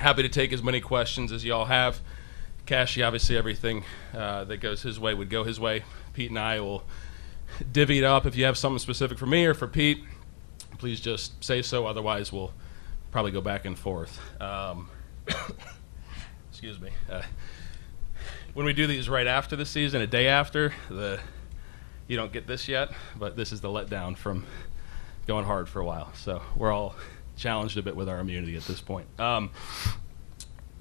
happy to take as many questions as y'all have. Cashy, obviously everything that goes his way would go his way. Pete and I will divvy it up. If you have something specific for me or for Pete, please just say so. Otherwise, we'll probably go back and forth. Excuse me. When we do these right after the season, a day after, you don't get this yet, but this is the letdown from going hard for a while. So we're all challenged a bit with our immunity at this point.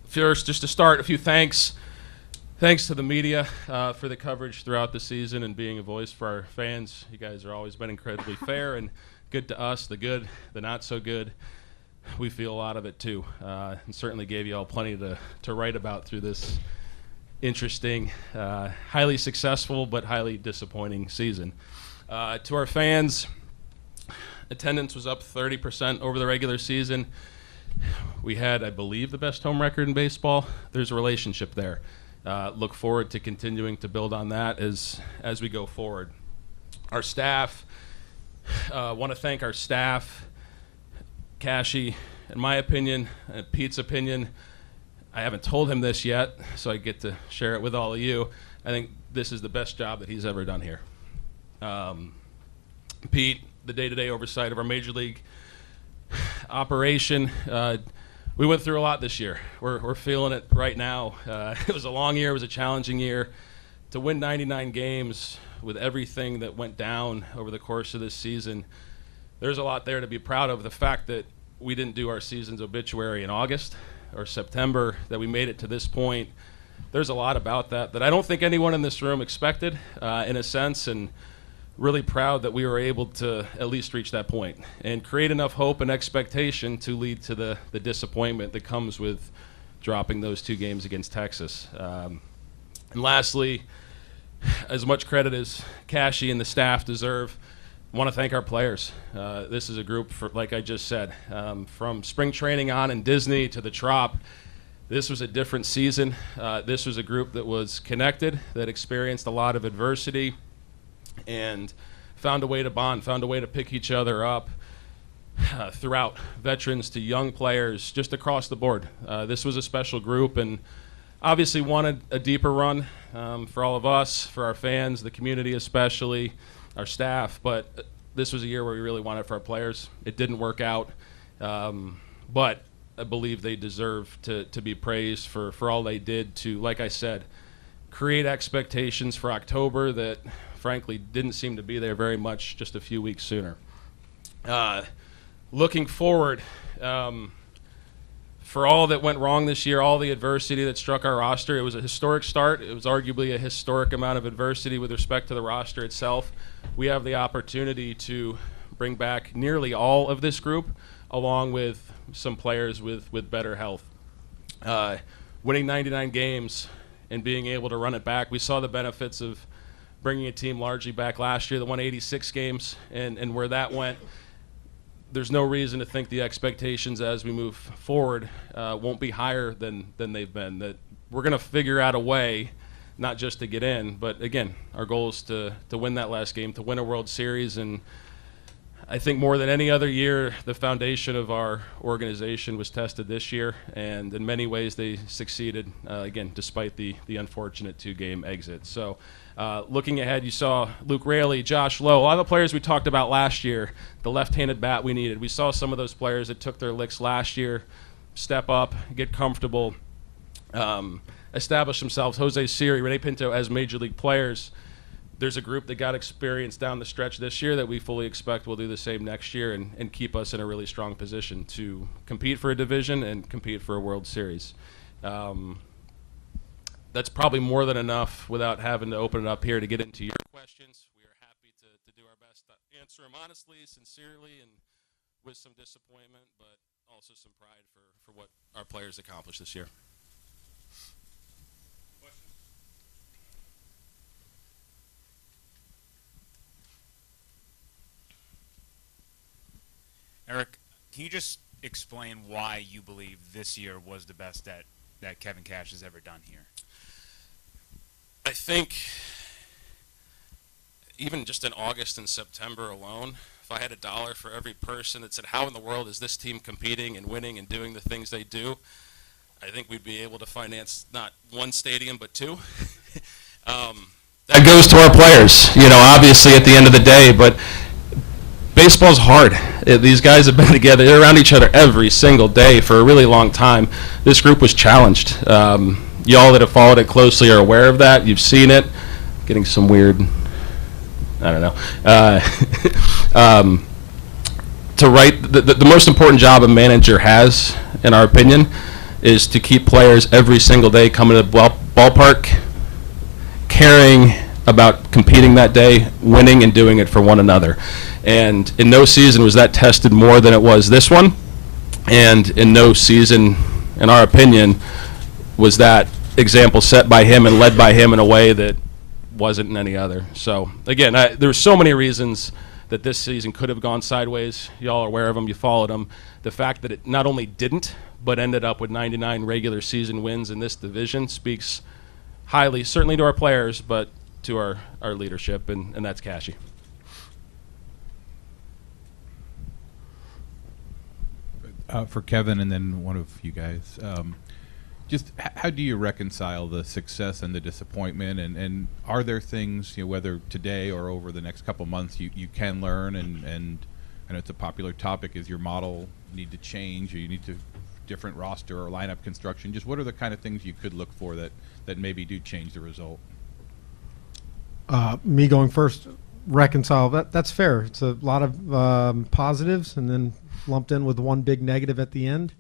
First, just to start, a few thanks. Thanks to the media for the coverage throughout the season and being a voice for our fans. You guys have always been incredibly fair and good to us, the good, the not so good. We feel a lot of it too, and certainly gave you all plenty to write about through this interesting, highly successful but highly disappointing season. To our fans, attendance was up 30% over the regular season. We had, I believe, the best home record in baseball. There's a relationship there. Look forward to continuing to build on that as we go forward. Our staff, want to thank our staff. Cashy, in my opinion, Pete's opinion, I haven't told him this yet, so I get to share it with all of you. I think this is the best job that he's ever done here. Pete, the day-to-day oversight of our major league operation. We went through a lot this year. We're feeling it right now. It was a long year. It was a challenging year. To win 99 games with everything that went down over the course of this season, there's a lot there to be proud of. The fact that we didn't do our season's obituary in August or September, that we made it to this point, there's a lot about that I don't think anyone in this room expected, in a sense, and really proud that we were able to at least reach that point and create enough hope and expectation to lead to the disappointment that comes with dropping those 2 games against Texas. And lastly, as much credit as Cashy and the staff deserve, I want to thank our players. This is a group, like I just said, from spring training on in Disney to the Trop. This was a different season. This was a group that was connected, that experienced a lot of adversity, and found a way to bond, found a way to pick each other up throughout, veterans to young players, just across the board. This was a special group, and obviously wanted a deeper run for all of us, for our fans, the community especially, our staff, but this was a year where we really wanted it for our players. It didn't work out, but I believe they deserve to be praised for all they did to, like I said, create expectations for October that frankly didn't seem to be there very much just a few weeks sooner. Looking forward, for all that went wrong this year, all the adversity that struck our roster, it was a historic start. It was arguably a historic amount of adversity with respect to the roster itself. We have the opportunity to bring back nearly all of this group, along with some players with better health. Winning 99 games and being able to run it back, we saw the benefits of bringing a team largely back last year that won 86 games, and where that went, there's no reason to think the expectations as we move forward won't be higher than they've been. That we're going to figure out a way, not just to get in, but again, our goal is to win that last game, to win a World Series. And I think more than any other year, the foundation of our organization was tested this year, and in many ways they succeeded, again, despite the unfortunate 2-game exit. So looking ahead, you saw Luke Raley, Josh Lowe, a lot of the players we talked about last year, the left-handed bat we needed. We saw some of those players that took their licks last year step up, get comfortable, establish themselves. Jose Siri, Rene Pinto as major league players. There's a group that got experience down the stretch this year that we fully expect will do the same next year and keep us in a really strong position to compete for a division and compete for a World Series. That's probably more than enough without having to open it up here to get into your questions. We are happy to do our best to answer them honestly, sincerely, and with some disappointment, but also some pride for what our players accomplished this year. Eric, can you just explain why you believe this year was the best that Kevin Cash has ever done here? I think even just in August and September alone, if I had $1 for every person that said, how in the world is this team competing and winning and doing the things they do, I think we'd be able to finance not one stadium but two. That goes to our players, obviously at the end of the day, but baseball's hard. These guys have been together. They're around each other every single day for a really long time. This group was challenged. Y'all that have followed it closely are aware of that. You've seen it. Getting some weird, I don't know. The most important job a manager has, in our opinion, is to keep players every single day coming to the ballpark, caring about competing that day, winning, and doing it for one another. And in no season was that tested more than it was this one. And in no season, in our opinion, was that example set by him and led by him in a way that wasn't in any other. So, again, there's so many reasons that this season could have gone sideways. Y'all are aware of them. You followed them. The fact that it not only didn't, but ended up with 99 regular season wins in this division speaks highly, certainly to our players, but to our leadership, and that's Cashy. For Kevin and then one of you guys, just how do you reconcile the success and the disappointment, and are there things, whether today or over the next couple months, you can learn, and I know it's a popular topic, is your model need to change, or you need to different roster or lineup construction? Just what are the kind of things you could look for that maybe do change the result? Me going first, reconcile, that's fair. It's a lot of positives and then lumped in with one big negative at the end.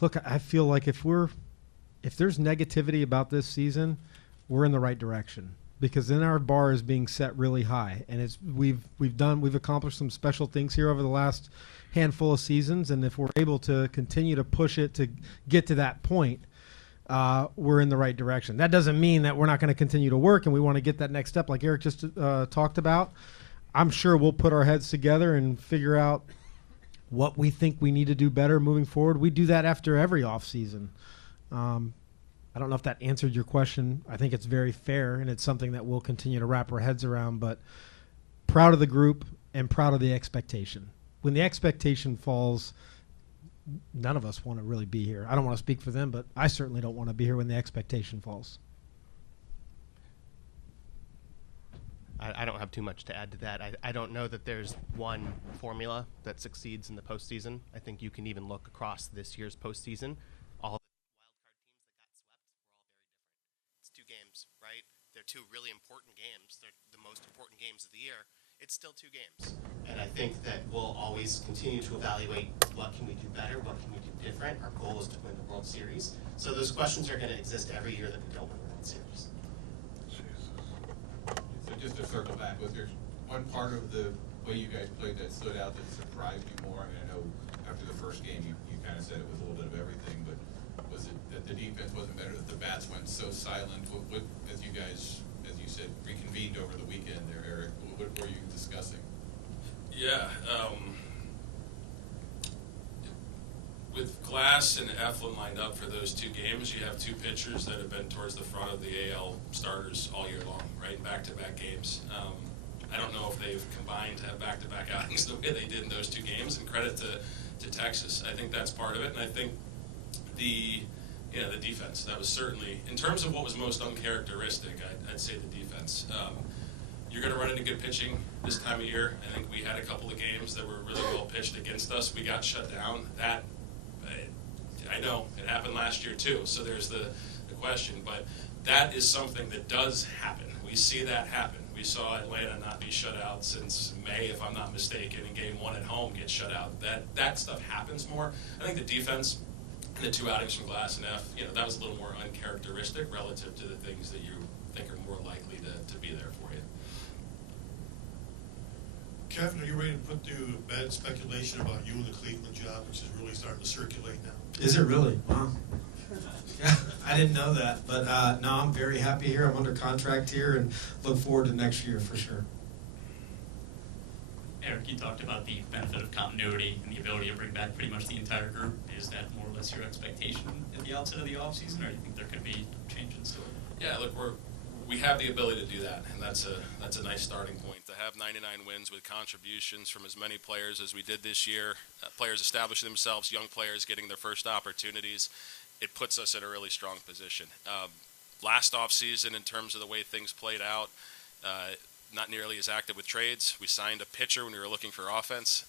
Look, I feel like if there's negativity about this season, we're in the right direction, because then our bar is being set really high, and we've accomplished some special things here over the last handful of seasons, and if we're able to continue to push it to get to that point, we're in the right direction. That doesn't mean that we're not going to continue to work and we want to get that next step like Eric just talked about. I'm sure we'll put our heads together and figure out what we think we need to do better moving forward. We do that after every off season. I don't know if that answered your question. I think it's very fair, and it's something that we'll continue to wrap our heads around, but proud of the group and proud of the expectation. When the expectation falls, none of us want to really be here. I don't want to speak for them, but I certainly don't want to be here when the expectation falls. I don't have too much to add to that. I don't know that there's one formula that succeeds in the postseason. I think you can even look across this year's postseason. All the wildcard teams that got swept were all very different. It's 2 games, right? They're 2 really important games. They're the most important games of the year. It's still 2 games. And I think that we'll always continue to evaluate what can we do better, what can we do different. Our goal is to win the World Series. So those questions are going to exist every year that we don't win the World Series. So just to circle back, was there one part of the way you guys played that stood out that surprised you more? I mean, I know after the first game you kind of said it was a little bit of everything, but was it that the defense wasn't better, that the bats went so silent? What as you guys, as you said, reconvened over the weekend there, Eric, what were you discussing? Yeah, with Glass and Eflin lined up for those 2 games, you have 2 pitchers that have been towards the front of the AL starters all year long, right, back-to-back games. I don't know if they've combined to have back-to-back outings the way they did in those 2 games, and credit to Texas. I think that's part of it, and I think the defense, that was certainly, in terms of what was most uncharacteristic, I'd say the defense. You're going to run into good pitching this time of year. I think we had a couple of games that were really well pitched against us. We got shut down. That, I know, it happened last year too, so there's the question. But that is something that does happen. We see that happen. We saw Atlanta not be shut out since May, if I'm not mistaken, in Game 1 at home get shut out. That stuff happens more. I think the defense, the 2 outings from Glass and F, that was a little more uncharacteristic relative to the things that you think are more likely to be there for you. Kevin, are you ready to put to bed speculation about you and the Cleveland job, which is really starting to circulate now? Is it really? Wow. Yeah, I didn't know that, but no, I'm very happy here. I'm under contract here and look forward to next year for sure. Eric, you talked about the benefit of continuity and the ability to bring back pretty much the entire group. Is that more or less your expectation at the outset of the offseason, or do you think there could be changes to it? Yeah, look, we have the ability to do that, and that's a nice starting point to have. have 99 wins with contributions from as many players as we did this year, players establishing themselves, young players getting their first opportunities, it puts us in a really strong position. Last offseason, in terms of the way things played out, not nearly as active with trades. We signed a pitcher when we were looking for offense.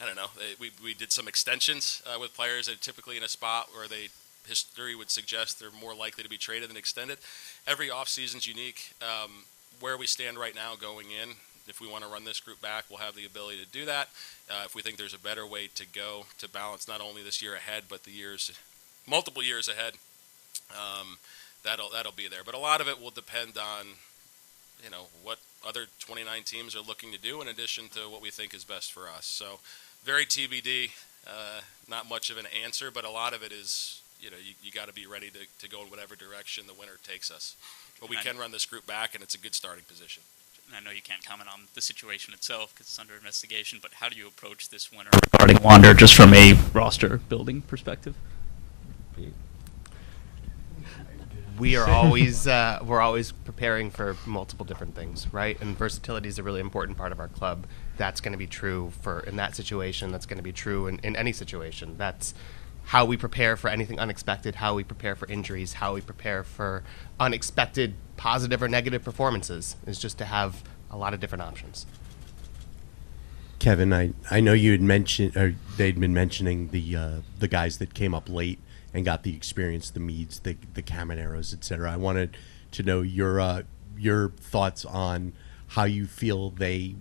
I don't know. We did some extensions with players that are typically in a spot where history would suggest they're more likely to be traded than extended. Every offseason's unique. Where we stand right now going in, if we want to run this group back, we'll have the ability to do that. If we think there's a better way to go to balance not only this year ahead, but the multiple years ahead, that'll be there. But a lot of it will depend on, what other 29 teams are looking to do in addition to what we think is best for us. So very TBD, not much of an answer, but a lot of it is, you got to be ready to go in whatever direction the winter takes us. But we can run this group back, and it's a good starting position. I know you can't comment on the situation itself because it's under investigation, but how do you approach this winter regarding Wander just from a roster building perspective? We are always we're always preparing for multiple different things, right? And versatility is a really important part of our club. That's going to be true in that situation. That's going to be true in any situation. That's how we prepare for anything unexpected, how we prepare for injuries, how we prepare for unexpected positive or negative performances, is just to have a lot of different options. Kevin, I know you had mentioned, or they'd been mentioning the guys that came up late and got the experience, the Meads, the Camaneros, et cetera. I wanted to know your thoughts on how you feel they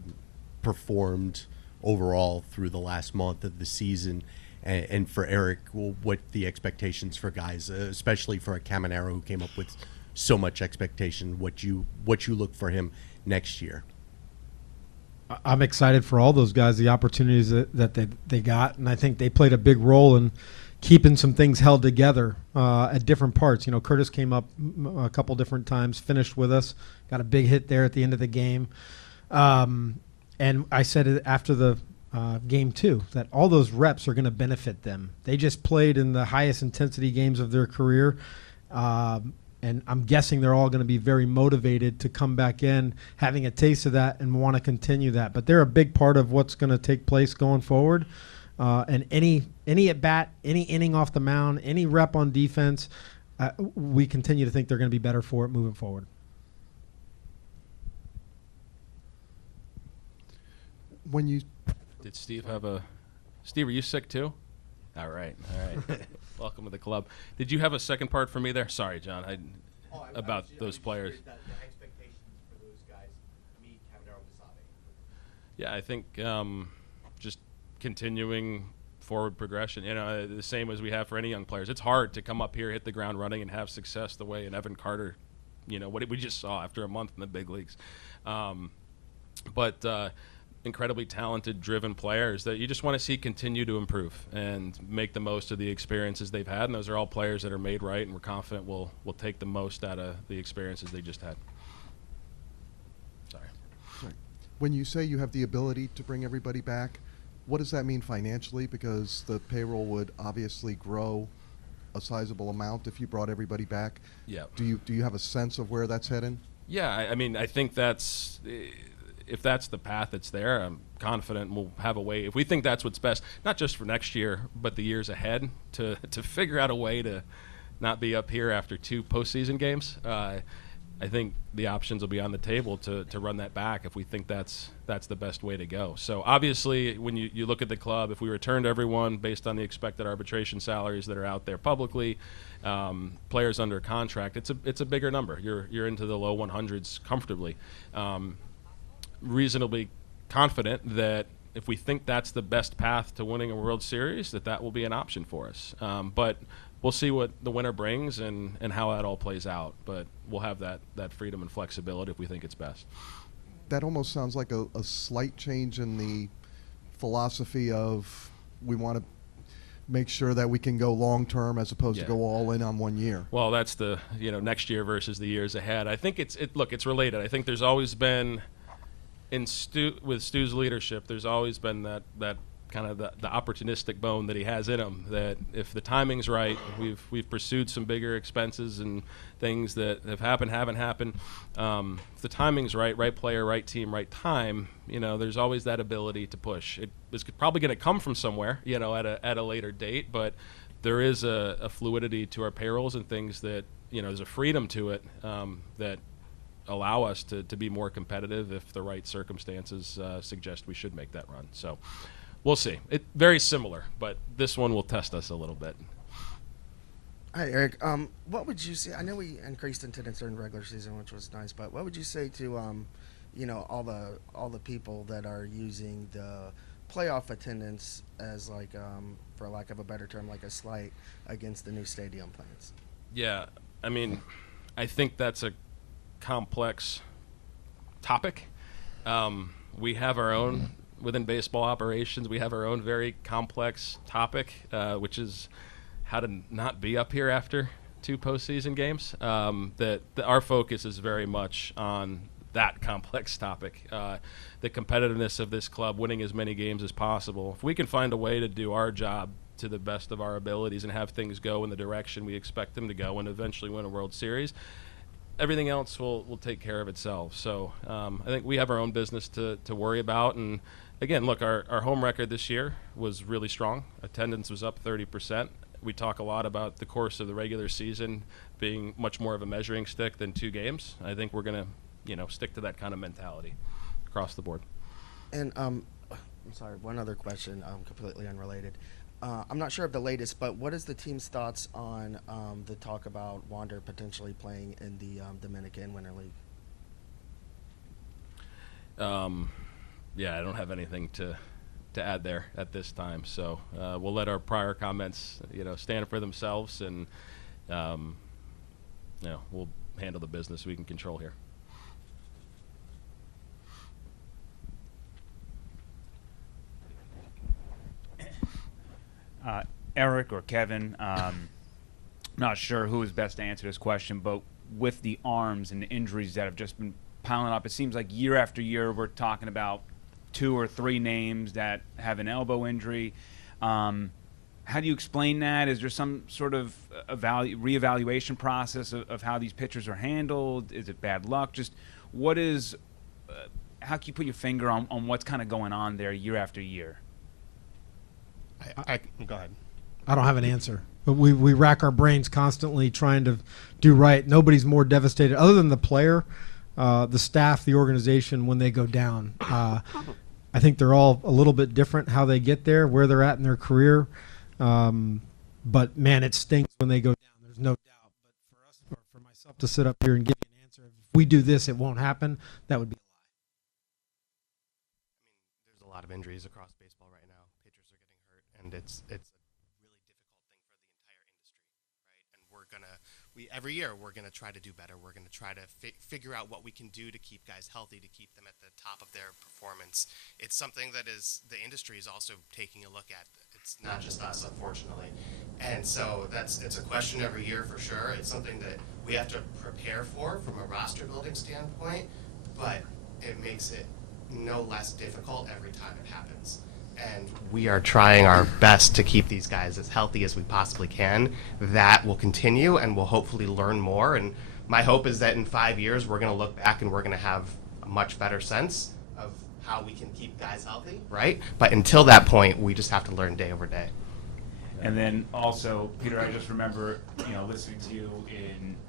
performed overall through the last month of the season, and for Eric, what the expectations for guys, especially for a Camanero who came up with so much expectation, what you look for him next year. I'm excited for all those guys, the opportunities that they got, and I think they played a big role in keeping some things held together at different parts. Curtis came up a couple different times, finished with us, got a big hit there at the end of the game. And I said it after the game 2 that all those reps are going to benefit them. They just played in the highest intensity games of their career. And I'm guessing they're all going to be very motivated to come back in, having a taste of that and want to continue that. But they're a big part of what's going to take place going forward. And any at bat, any inning off the mound, any rep on defense, we continue to think they're going to be better for it moving forward. Did Steve Steve, are you sick too? All right. Welcome to the club. Did you have a second part for me there? Sorry, John. About those players. The expectations for those guys, me, Cavanero, Basabe. Yeah, I think just continuing forward progression. The same as we have for any young players. It's hard to come up here, hit the ground running, and have success the way an Evan Carter, what we just saw after a month in the big leagues. But incredibly talented, driven players that you just want to see continue to improve and make the most of the experiences they've had. And those are all players that are made right, and we're confident will take the most out of the experiences they just had. Sorry. Right. When you say you have the ability to bring everybody back, what does that mean financially? Because the payroll would obviously grow a sizable amount if you brought everybody back. Yeah. Do you have a sense of where that's heading? Yeah, I think that's if that's the path that's there, I'm confident we'll have a way. If we think that's what's best, not just for next year, but the years ahead, to figure out a way to not be up here after 2 postseason games. I think the options will be on the table to run that back if we think that's the best way to go. So obviously, when you look at the club, if we returned everyone based on the expected arbitration salaries that are out there publicly, players under contract, it's a bigger number. You're into the low 100s comfortably. Reasonably confident that if we think that's the best path to winning a World Series, that will be an option for us. But we'll see what the winter brings and how that all plays out. But we'll have that freedom and flexibility if we think it's best. That almost sounds like a slight change in the philosophy of we want to make sure that we can go long term as opposed to go all in on 1 year. Well, that's the next year versus the years ahead. I think it's related. I think there's always been with Stu's leadership, there's always been that kind of the opportunistic bone that he has in him, that if the timing's right, we've pursued some bigger expenses and things that haven't happened. If the timing's right player, right team, right time, there's always that ability to push. It's probably going to come from somewhere, at a later date, but there is a fluidity to our payrolls and things that, there's a freedom to it that allow us to be more competitive if the right circumstances suggest we should make that run. So we'll see. It's very similar, but this one will test us a little bit. Hi, Eric. What would you say? I know we increased attendance during the regular season, which was nice, but what would you say to all the people that are using the playoff attendance as like, for lack of a better term, like a slight against the new stadium plans? Yeah, I mean, I think that's a complex topic. We have our own, within baseball operations, we have our own very complex topic, which is how to not be up here after 2 postseason games. That our focus is very much on that complex topic, the competitiveness of this club, winning as many games as possible. If we can find a way to do our job to the best of our abilities and have things go in the direction we expect them to go and eventually win a World Series, everything else will take care of itself. So I think we have our own business to worry about. And again, look, our home record this year was really strong. Attendance was up 30%. We talk a lot about the course of the regular season being much more of a measuring stick than 2 games. I think we're going to, stick to that kind of mentality across the board. And I'm sorry, one other question, completely unrelated. I'm not sure of the latest, but what is the team's thoughts on the talk about Wander potentially playing in the Dominican Winter League? Yeah, I don't have anything to add there at this time. So we'll let our prior comments, stand for themselves, and we'll handle the business we can control here. Eric or Kevin, not sure who is best to answer this question, but with the arms and the injuries that have just been piling up, it seems like year after year we're talking about 2 or 3 names that have an elbow injury. How do you explain that? Is there some sort of reevaluation process of how these pitchers are handled? Is it bad luck? Just what is how can you put your finger on what's kind of going on there year after year? Go ahead. I don't have an answer. But we rack our brains constantly trying to do right. Nobody's more devastated other than the player, the staff, the organization when they go down. I think they're all a little bit different how they get there, where they're at in their career. But, man, it stinks when they go down. There's no doubt. But for us, or for myself to sit up here and give you an answer, if we do this, it won't happen, that would be a lie. There's a lot of injuries across baseball right now. Pitchers are getting hurt, and it's a really difficult thing for the entire industry, right? And every year we're gonna try to do better. We're gonna try to figure out what we can do to keep guys healthy, to keep them at the top of their performance. It's something that the industry is also taking a look at. It's not just us, unfortunately. And so it's a question every year for sure. It's something that we have to prepare for from a roster building standpoint, but it makes it no less difficult every time it happens. And we are trying our best to keep these guys as healthy as we possibly can. That will continue, and we'll hopefully learn more. And my hope is that in 5 years, we're going to look back and we're going to have a much better sense of how we can keep guys healthy, right? But until that point, we just have to learn day over day. And then also, Peter, I just remember, listening to you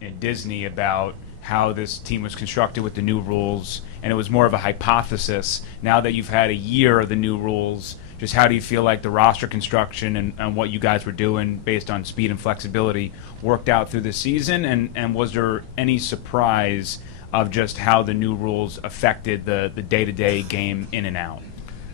in Disney about how this team was constructed with the new rules, and it was more of a hypothesis. Now that you've had a year of the new rules, just how do you feel like the roster construction and what you guys were doing based on speed and flexibility worked out through the season? And was there any surprise of just how the new rules affected the day-to-day game in and out?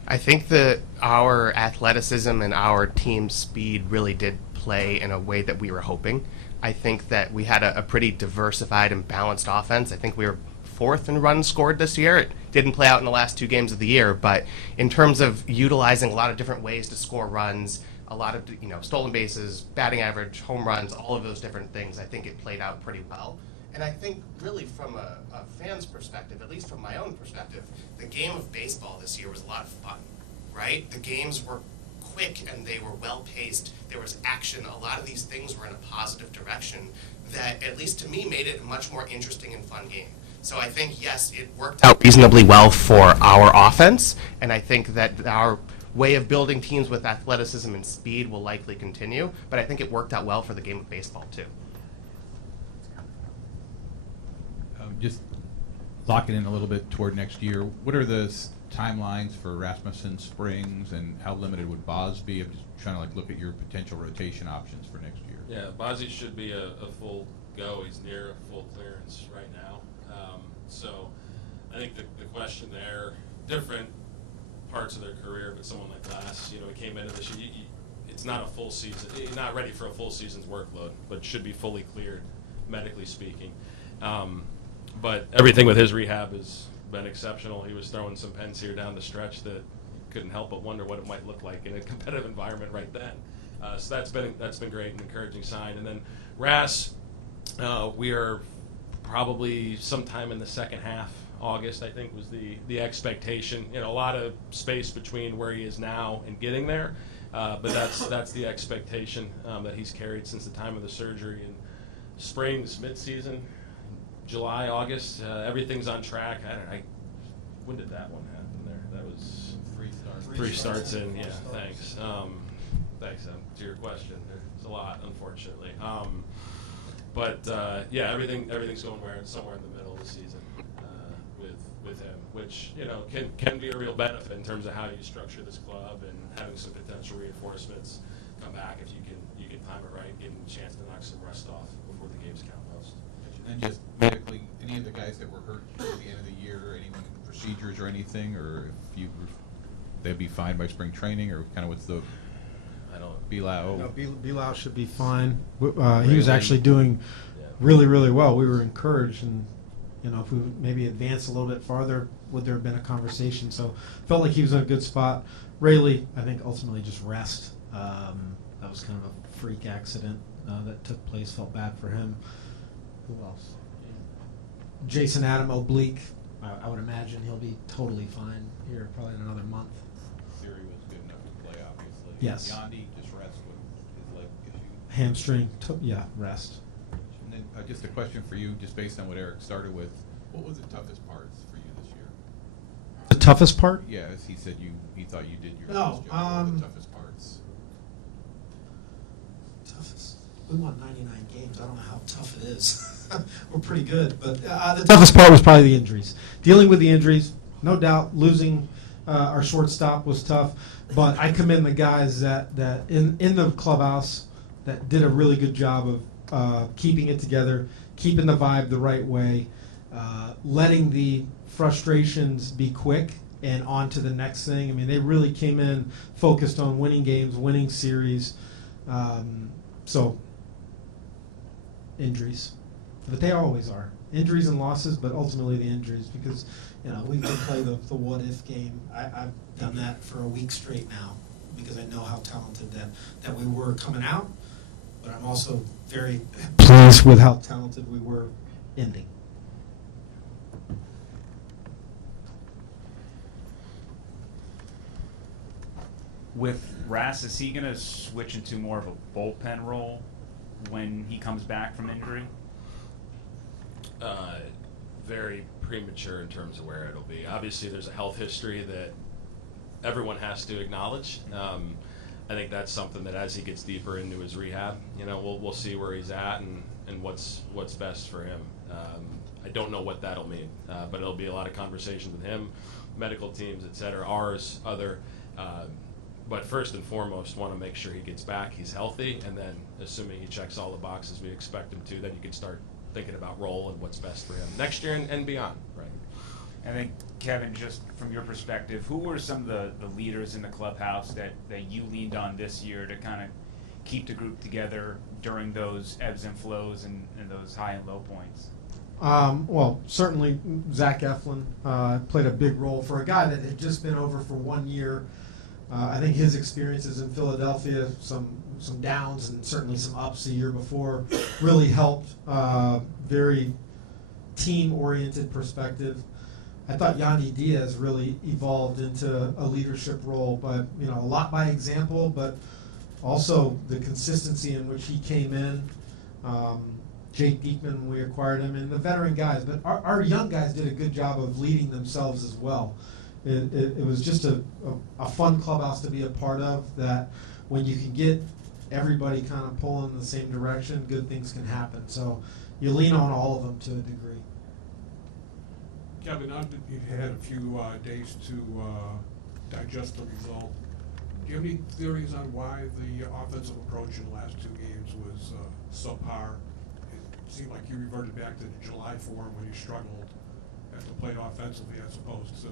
I think that our athleticism and our team speed really did play in a way that we were hoping. I think that we had a pretty diversified and balanced offense. I think we were 4th in runs scored this year. It didn't play out in the last 2 games of the year, but in terms of utilizing a lot of different ways to score runs, a lot of stolen bases, batting average, home runs, all of those different things, I think it played out pretty well. And I think really from a fan's perspective, at least from my own perspective, the game of baseball this year was a lot of fun, right? The games were quick and they were well paced. There was action. A lot of these things were in a positive direction that, at least to me, made it a much more interesting and fun game. So I think, yes, it worked out reasonably well for our offense, and I think that our way of building teams with athleticism and speed will likely continue, but I think it worked out well for the game of baseball, too. Just locking in a little bit toward next year, what are the timelines for Rasmussen, Springs, and how limited would Boz be? I'm just trying to look at your potential rotation options for next year. Yeah, Bozzy should be a full go. He's near a full clearance right now. So I think the question there, different parts of their career, but someone like Glass, he came into this year, it's not a full season. He's not ready for a full season's workload, but should be fully cleared, medically speaking. But everything with his rehab has been exceptional. He was throwing some pens here down the stretch that couldn't help but wonder what it might look like in a competitive environment right then. So that's been great, an encouraging sign. And then Ras, we are probably sometime in the second half, August, I think, was the expectation. A lot of space between where he is now and getting there, but that's the expectation that he's carried since the time of the surgery. And Springs, midseason, July, August, everything's on track. When did that one happen there? That was three starts in. Yeah, thanks. Thanks to your question. There's a lot, unfortunately. Yeah, everything's going somewhere in the middle of the season with him, which can be a real benefit in terms of how you structure this club and having some potential reinforcements come back if you can time it right, give them a chance to knock some rust off before the games count most. And just medically, any of the guys that were hurt at the end of the year, any procedures or anything, or if they'd be fine by spring training, or kind of what's the? I don't. Bilal. No, Bilal should be fine. He was actually doing really, really well. We were encouraged, and if we maybe advance a little bit farther, would there have been a conversation? So felt like he was in a good spot. Rayleigh, I think, ultimately just rest. That was kind of a freak accident that took place. Felt bad for him. Who else? Jason Adam, oblique. I would imagine he'll be totally fine here, probably in another month. Siri was good enough to play, obviously. Yes. Yandy just rest with his leg issue. Hamstring. Rest. And then just a question for you, just based on what Eric started with. What was the toughest parts for you this year? The toughest part? Yeah, as he said, he thought you did your No, best job. What were the toughest parts? Toughest. We won 99 games. I don't know how tough it is. We're pretty good, but the toughest part was probably the injuries. Dealing with the injuries, no doubt. Losing our shortstop was tough, but I commend the guys that in the clubhouse that did a really good job of keeping it together, keeping the vibe the right way, letting the frustrations be quick and on to the next thing. I mean, they really came in focused on winning games, winning series. So injuries. But they always are. Injuries and losses, but ultimately the injuries, because we can play the what if game. I've done that for a week straight now because I know how talented that we were coming out, but I'm also very pleased with how talented we were ending. With Ras, is he going to switch into more of a bullpen role when he comes back from injury? Very premature in terms of where it'll be. Obviously, there's a health history that everyone has to acknowledge. I think that's something that as he gets deeper into his rehab, we'll see where he's at and what's best for him. I don't know what that'll mean, but it'll be a lot of conversations with him, medical teams, et cetera, ours, other. But first and foremost, want to make sure he gets back, he's healthy, and then assuming he checks all the boxes we expect him to, then you can start thinking about role and what's best for him next year and beyond. Right. I think, Kevin, just from your perspective, who were some of the leaders in the clubhouse that you leaned on this year to kind of keep the group together during those ebbs and flows and those high and low points? Well, certainly Zach Eflin played a big role for a guy that had just been over for 1 year. I think his experiences in Philadelphia, some downs and certainly some ups the year before, really helped. Very team-oriented perspective. I thought Yandy Diaz really evolved into a leadership role, but a lot by example, but also the consistency in which he came in. Jake Diekman, when we acquired him, and the veteran guys, but our young guys did a good job of leading themselves as well. It was just a fun clubhouse to be a part of, that when you can get everybody kind of pulling in the same direction, good things can happen. So you lean on all of them to a degree. Kevin, now that you've had a few days to digest the result, do you have any theories on why the offensive approach in the last two games was subpar? It seemed like you reverted back to the July form when you struggled at the plate offensively, as opposed to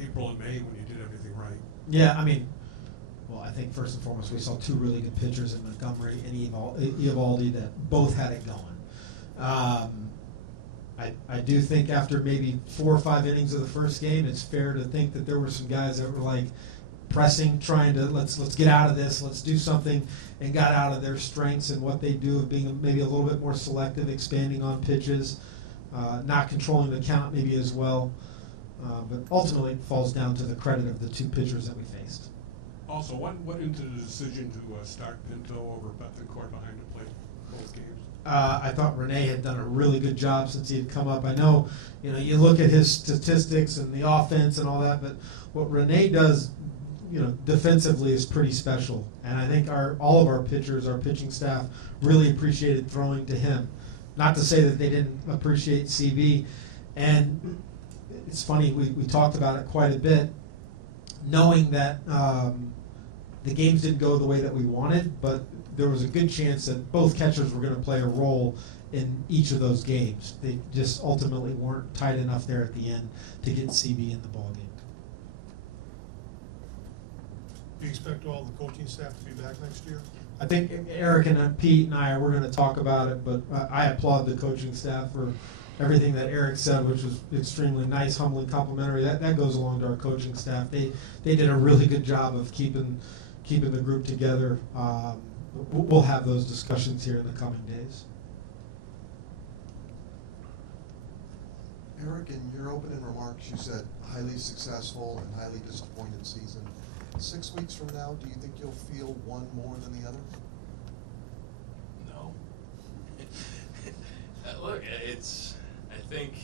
April and May when you did everything right. Yeah, well, I think first and foremost we saw two really good pitchers in Montgomery and Eovaldi that both had it going. I do think after maybe 4 or 5 innings of the first game, it's fair to think that there were some guys that were like pressing, trying to let's get out of this, let's do something, and got out of their strengths and what they do of being maybe a little bit more selective, expanding on pitches, not controlling the count maybe as well. But ultimately, it falls down to the credit of the two pitchers that we faced. Also, what went into the decision to start Pinto over Bethencourt behind the plate both games? I thought Rene had done a really good job since he had come up. I know, you look at his statistics and the offense and all that, but what Rene does, defensively is pretty special. And I think all of our pitchers, our pitching staff, really appreciated throwing to him. Not to say that they didn't appreciate CB. And it's funny, we talked about it quite a bit, knowing that the games didn't go the way that we wanted, but there was a good chance that both catchers were going to play a role in each of those games. They just ultimately weren't tight enough there at the end to get CB in the ballgame. Do you expect all the coaching staff to be back next year? I think Eric and Pete and we're going to talk about it, but I applaud the coaching staff for everything that Eric said, which was extremely nice, humbling, complimentary. That goes along to our coaching staff. They did a really good job of keeping the group together. We'll have those discussions here in the coming days. Eric, in your opening remarks, you said highly successful and highly disappointed season. 6 weeks from now, do you think you'll feel one more than the other? No. Look, I think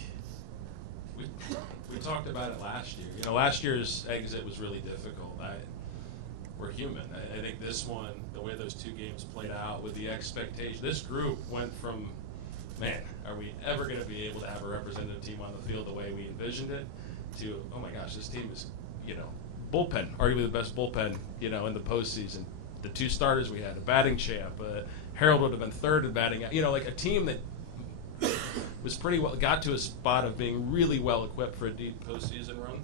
we talked about it last year. Last year's exit was really difficult. We're human. I think this one, the way those two games played out with the expectation, this group went from, man, are we ever going to be able to have a representative team on the field the way we envisioned it, to, oh my gosh, this team is, bullpen, arguably the best bullpen, in the postseason. The two starters we had, a batting champ, Harold would have been third in batting, like a team that was pretty well, got to a spot of being really well equipped for a deep postseason run.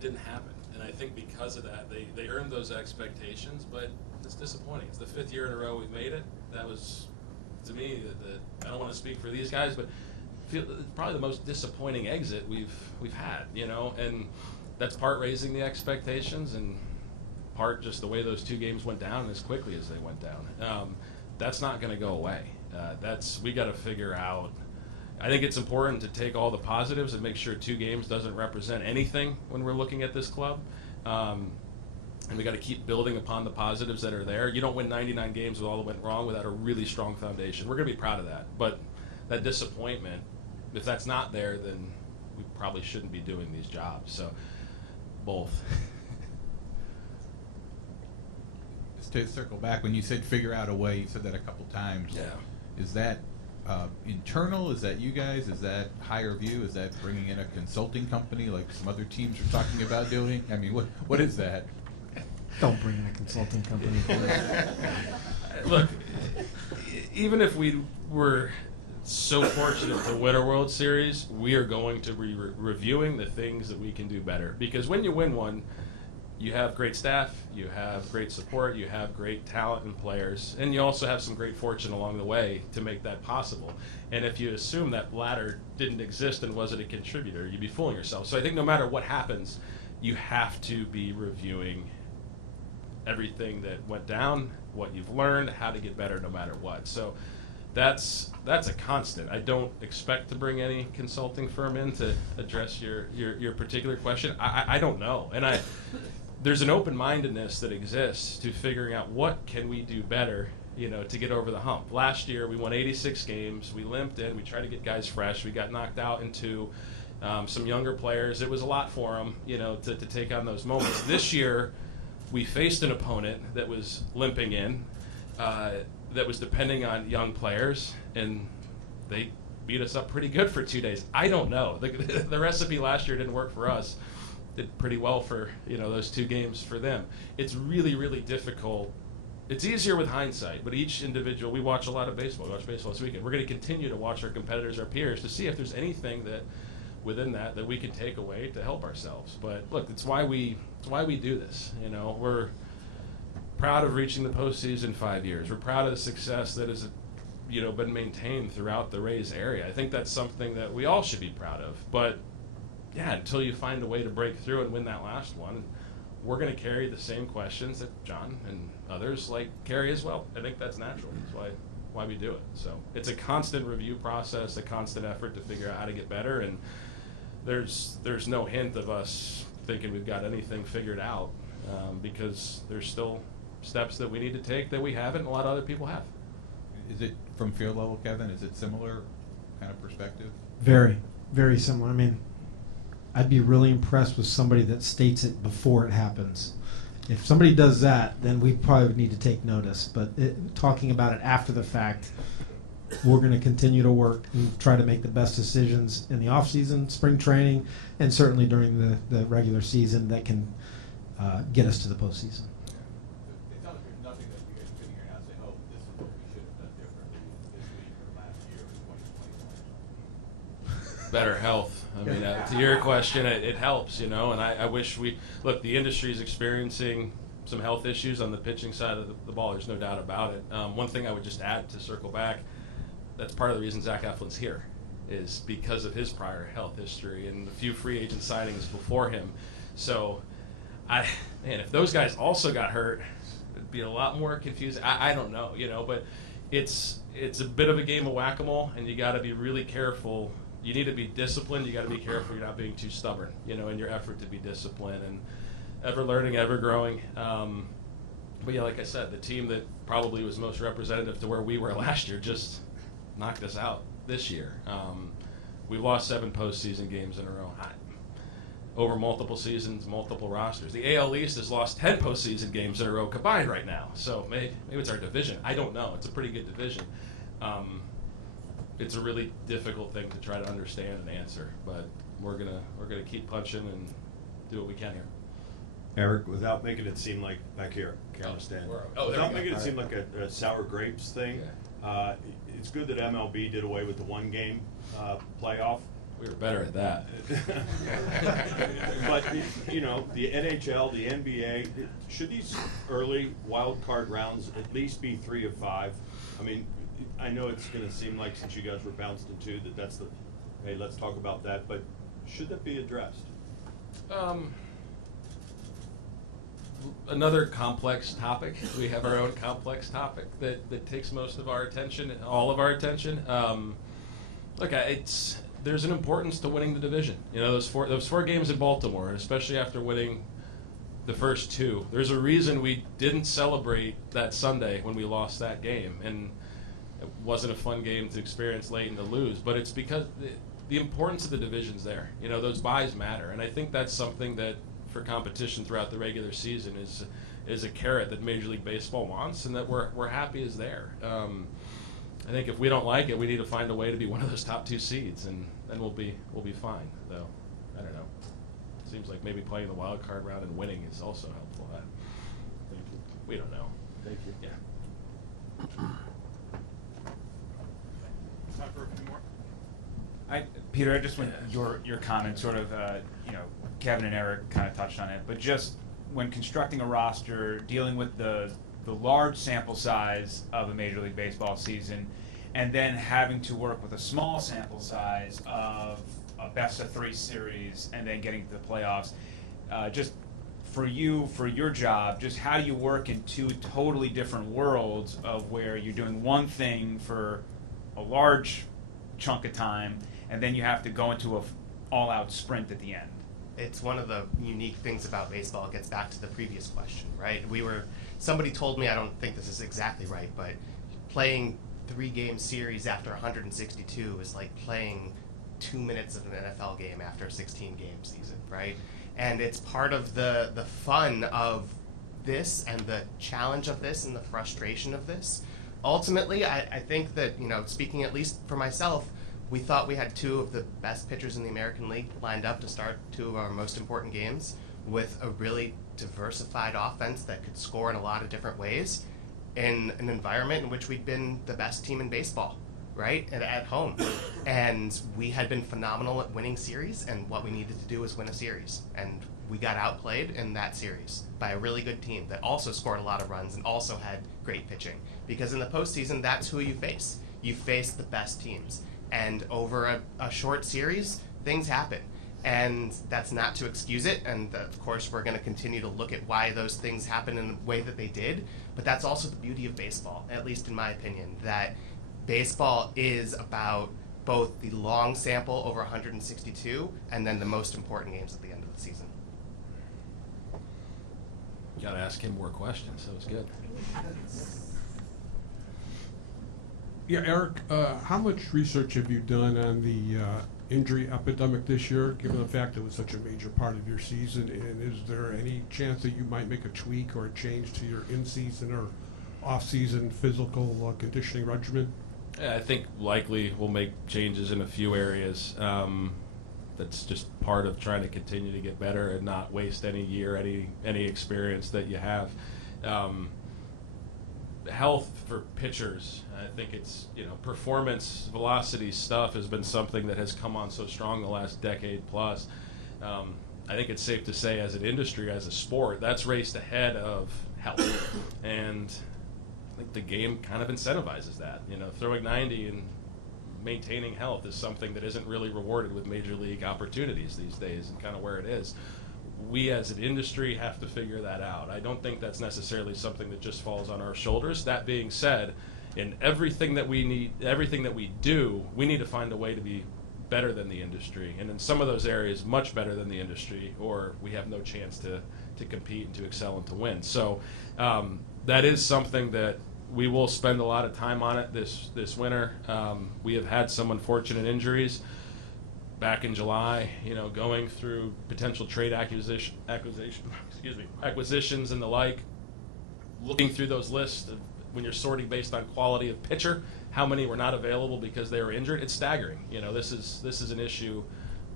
Didn't happen. And I think because of that, they earned those expectations, but it's disappointing. It's the 5th year in a row we've made it. That was, to me, I don't want to speak for these guys, but probably the most disappointing exit we've had, and that's part raising the expectations and part just the way those two games went down as quickly as they went down. That's not going to go away. We got to figure out. I think it's important to take all the positives and make sure 2 games doesn't represent anything when we're looking at this club. And we got to keep building upon the positives that are there. You don't win 99 games with all that went wrong without a really strong foundation. We're going to be proud of that. But that disappointment, if that's not there, then we probably shouldn't be doing these jobs. So, both. Just to circle back, when you said figure out a way, you said that a couple times. Yeah. Is that internal? Is that you guys? Is that higher view? Is that bringing in a consulting company like some other teams are talking about doing? I mean, what is that? Don't bring in a consulting company for it. Look, even if we were so fortunate to win a World Series, we are going to be reviewing the things that we can do better. Because when you win one, you have great staff, you have great support, you have great talent and players, and you also have some great fortune along the way to make that possible. And if you assume that ladder didn't exist and wasn't a contributor, you'd be fooling yourself. So I think no matter what happens, you have to be reviewing everything that went down, what you've learned, how to get better no matter what. So that's a constant. I don't expect to bring any consulting firm in to address your particular question. I don't know, and there's an open-mindedness that exists to figuring out what can we do better, to get over the hump. Last year we won 86 games. We limped in. We tried to get guys fresh. We got knocked out into some younger players. It was a lot for them, to take on those moments. This year we faced an opponent that was limping in. That was depending on young players, and they beat us up pretty good for 2 days. I don't know. The recipe last year didn't work for us. Did pretty well for those 2 games for them. It's really, really difficult. It's easier with hindsight, but each individual, we watch a lot of baseball. We watch baseball this weekend. We're going to continue to watch our competitors, our peers, to see if there's anything that within that we can take away to help ourselves. But look, it's why we do this. We're proud of reaching the postseason 5 years. We're proud of the success that has, been maintained throughout the Rays area. I think that's something that we all should be proud of. But yeah, until you find a way to break through and win that last one, we're going to carry the same questions that John and others carry as well. I think that's natural. That's why we do it. So it's a constant review process, a constant effort to figure out how to get better. And there's no hint of us thinking we've got anything figured out, because there's still steps that we need to take that we haven't, and a lot of other people have. Is it from field level, Kevin? Is it similar kind of perspective? Very, very similar. I mean, I'd be really impressed with somebody that states it before it happens. If somebody does that, then we probably would need to take notice. But talking about it after the fact, we're going to continue to work and try to make the best decisions in the off season, spring training, and certainly during the regular season that can get us to the postseason. It sounds like there's nothing that you guys are sitting here now saying, oh, this is what we should have done differently this week or last year or 2020. Better health. I mean, to your question, it helps, and I wish the industry is experiencing some health issues on the pitching side of the ball. There's no doubt about it. One thing I would just add to circle back, that's part of the reason Zach Eflin's here, is because of his prior health history and the few free agent signings before him. So, if those guys also got hurt, it'd be a lot more confusing. I don't know, but it's a bit of a game of whack-a-mole, and you got to be really careful. You need to be disciplined. You got to be careful you're not being too stubborn, in your effort to be disciplined and ever learning, ever growing. But yeah, like I said, the team that probably was most representative to where we were last year just knocked us out this year. We've lost 7 postseason games in a row. Over multiple seasons, multiple rosters. The AL East has lost 10 postseason games in a row combined right now. So maybe it's our division. I don't know. It's a pretty good division. It's a really difficult thing to try to understand and answer, but we're gonna keep punching and do what we can here. Eric, without making it seem like back here, camera stand. Without making it seem like a sour grapes thing, Yeah. It's good that MLB did away with the 1-game playoff. We were better at that. But the NHL, the NBA, should these early wild card rounds at least be 3 of 5? I mean, I know it's going to seem like, since you guys were bounced in 2, that's the, hey, let's talk about that. But should that be addressed? Another complex topic. We have our own complex topic that takes most of our attention, all of our attention. There's an importance to winning the division. Those four games in Baltimore, especially after winning the first 2. There's a reason we didn't celebrate that Sunday when we lost that game, and it wasn't a fun game to experience late and to lose. But it's because the importance of the division's there. Those byes matter, and I think that's something that, for competition throughout the regular season, is a carrot that Major League Baseball wants, and that we're happy is there. I think if we don't like it, we need to find a way to be one of those top 2 seeds, and then we'll be fine. Though I don't know. It seems like maybe playing the wild card round and winning is also helpful. We don't know. Thank you. Yeah. Time for a few more. Peter, I just want your comment, sort of, Kevin and Eric kind of touched on it, but just when constructing a roster, dealing with the large sample size of a Major League Baseball season, and then having to work with a small sample size of a best-of-3 series, and then getting to the playoffs, just for you, for your job, just how do you work in 2 totally different worlds of where you're doing one thing for a large chunk of time, and then you have to go into a all-out sprint at the end. It's one of the unique things about baseball. It gets back to the previous question, right? Somebody told me, I don't think this is exactly right, but playing 3-game series after 162 is like playing 2 minutes of an NFL game after a 16-game season, right? And it's part of the fun of this and the challenge of this and the frustration of this. Ultimately, I think that, speaking at least for myself, we thought we had 2 of the best pitchers in the American League lined up to start 2 of our most important games with a really diversified offense that could score in a lot of different ways in an environment in which we'd been the best team in baseball, right? And at home. And we had been phenomenal at winning series, and what we needed to do was win a series. And we got outplayed in that series by a really good team that also scored a lot of runs and also had great pitching. Because in the postseason, that's who you face. You face the best teams. And over a short series, things happen. And that's not to excuse it. And of course, we're going to continue to look at why those things happen in the way that they did. But that's also the beauty of baseball, at least in my opinion, that baseball is about both the long sample over 162 and then the most important games at the end of the season. You got to ask him more questions. That was good. Yeah, Eric, how much research have you done on the injury epidemic this year, given the fact that it was such a major part of your season? And is there any chance that you might make a tweak or a change to your in-season or off-season physical conditioning regimen? Yeah, I think likely we'll make changes in a few areas. That's just part of trying to continue to get better and not waste any year, any experience that you have. Health for pitchers, I think it's, performance, velocity stuff has been something that has come on so strong the last decade plus. I think it's safe to say as an industry, as a sport, that's raced ahead of health. And I think the game kind of incentivizes that. Throwing 90 and maintaining health is something that isn't really rewarded with major league opportunities these days, and kind of where it is. We as an industry have to figure that out. I don't think that's necessarily something that just falls on our shoulders. That being said, in everything that we do, we need to find a way to be better than the industry, and in some of those areas much better than the industry, or we have no chance to compete and to excel and to win. So that is something that we will spend a lot of time on it this winter. We have had some unfortunate injuries back in July, going through potential trade acquisitions and the like, looking through those lists of when you're sorting based on quality of pitcher, how many were not available because they were injured. It's staggering. This is an issue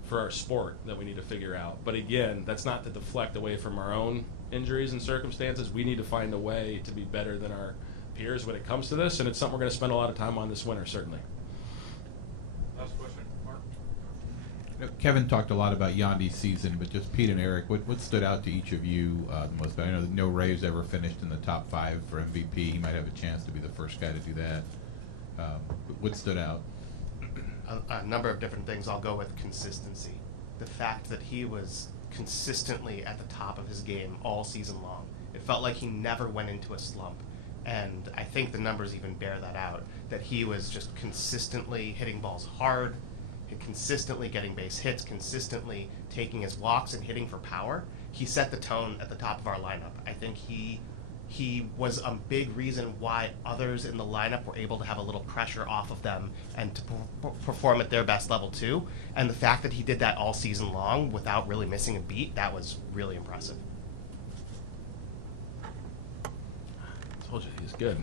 for our sport that we need to figure out. But again, that's not to deflect away from our own injuries and circumstances. We need to find a way to be better than our peers when it comes to this, and it's something we're going to spend a lot of time on this winter, certainly. Last question, Mark. Kevin talked a lot about Yandy's season, but just Pete and Eric, what stood out to each of you the most? I know that no Rays ever finished in the top 5 for MVP. He might have a chance to be the first guy to do that. What stood out? A number of different things. I'll go with consistency. The fact that he was consistently at the top of his game all season long. It felt like he never went into a slump. And I think the numbers even bear that out, that he was just consistently hitting balls hard, consistently getting base hits, consistently taking his walks and hitting for power. He set the tone at the top of our lineup. I think he was a big reason why others in the lineup were able to have a little pressure off of them and to perform at their best level too. And the fact that he did that all season long without really missing a beat, that was really impressive. I told you he's good.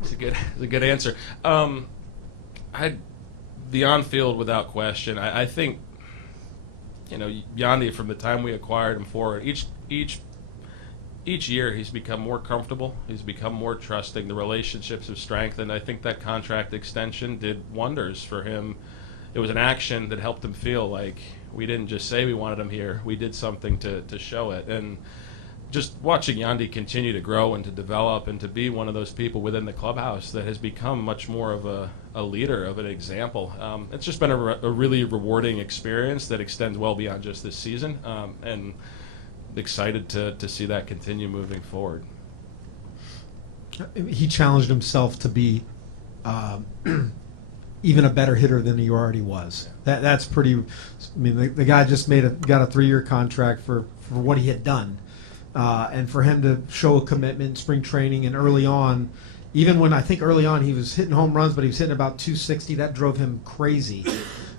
It's a good answer. The on-field, without question. I think, Yandy, from the time we acquired him forward, each year he's become more comfortable. He's become more trusting. The relationships have strengthened. I think that contract extension did wonders for him. It was an action that helped him feel like we didn't just say we wanted him here. We did something to show it. And just watching Yandy continue to grow and to develop and to be one of those people within the clubhouse that has become much more of a leader, of an example. It's just been a really rewarding experience that extends well beyond just this season, and excited to see that continue moving forward. He challenged himself to be even a better hitter than he already was. That's pretty. I mean, the guy just got a 3-year contract for what he had done, and for him to show a commitment in spring training and early on, even when I think early on he was hitting home runs, but he was hitting about 260. That drove him crazy.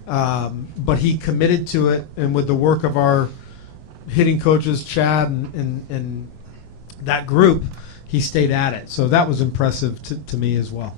But he committed to it, and with the work of our hitting coaches, Chad and that group, he stayed at it. So that was impressive to me as well.